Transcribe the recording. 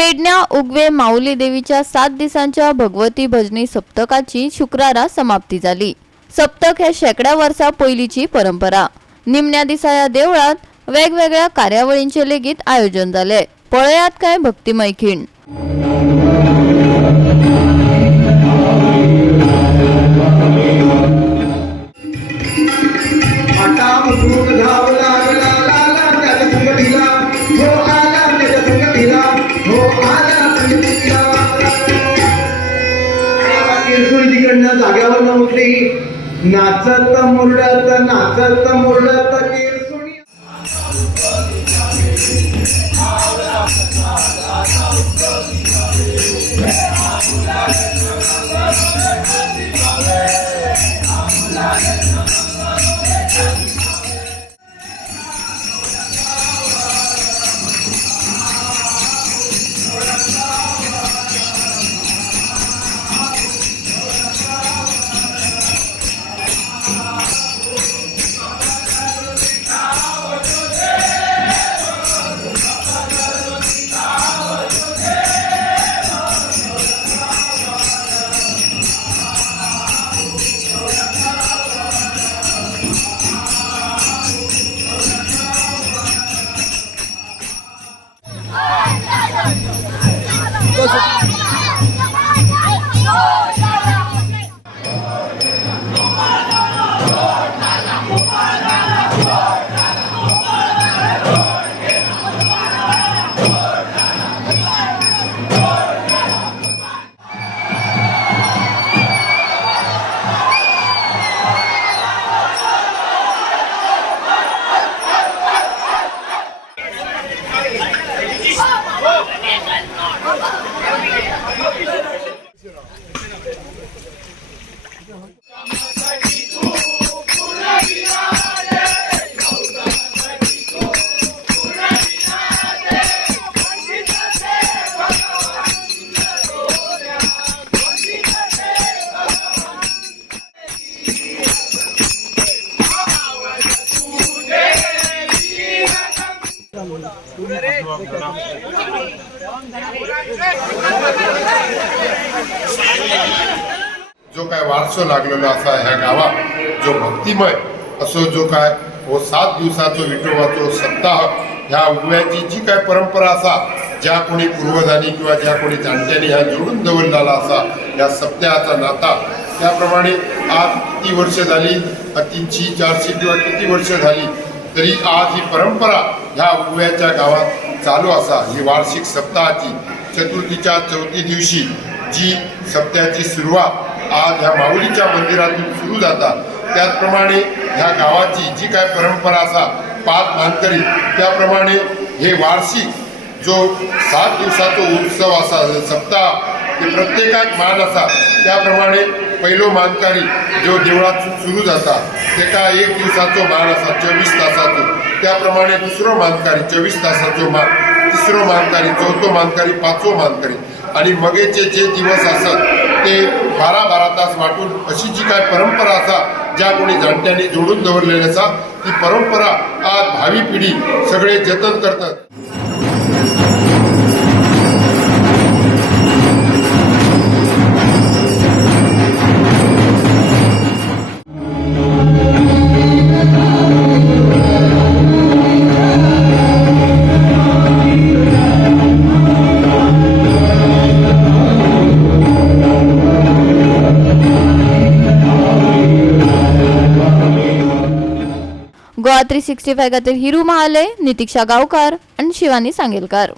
पेडण्या उगवे माऊली देवीच्या 7 दिवसांच्या भगवती भजनी सप्तकाची शुक्रारा समाप्ती झाली। सप्तक हे शेकड्या वर्सां पयलीची परंपरा। निमण्या दिसा या देवळात वेगवेगळ्या कार्यावळींचे लेगीत आयोजन झाले। पळयात काय भक्तिमय खीण। जाग्यावर उठली नाचत मुरडत केसुणी। जो काय वारसो लागलेलो असा ह्या गावात जो भक्तिमय असो जो काय हो 7 दिवसाचो विठोबाचो सप्ताह ह्या उगव्याची जी काय परंपरा असा ज्या कोणी पूर्वजांनी किंवा ज्या कोणी जाणट्यांनी ह्या जोडून दवरलेला असा या सप्त्याचा नाता त्याप्रमाणे आज किती वर्ष झाली 300 400 किंवा किती वर्ष झाली तरी आज ही परंपरा ह्या उगव्याच्या गावात चालू असा। ही वार्षिक सप्ताहाची चतुर्थीच्या चौथी दिवशी जी सप्त्याची सुरुवात आज ह्या माऊलीच्या मंदिरातून सुरू जाता त्याचप्रमाणे ह्या गावाची जी काय परंपरा असा 5 मानकरी त्याप्रमाणे हे वार्षिक जो 7 दिवसाचो उत्सव असा सप्ताह ते प्रत्येकाक मान असा त्याप्रमाणे पहिलो मानकरी जो देवळातून सुरू जाता तेका 1 दिवसाचो मान असा 24 तासाचो त्याप्रमाणे दुसरो मानकरी 24 तासाचो मान तिसरो मानकरी चौथो मानकरी पाचवो मानकरी आणि मगेचे जे दिवस असत ते 12-12 तास वाटून अशी जी काय परंपरा असा ज्या कोणी जाणट्यांनी जोडून दवरलेली असा ती परंपरा आज भावी पिढी सगळे जतन करतात। गोवा 365 खातीर हिरू महाले, नितीक्षा गावकार आणि शिवानी सांगेलकार।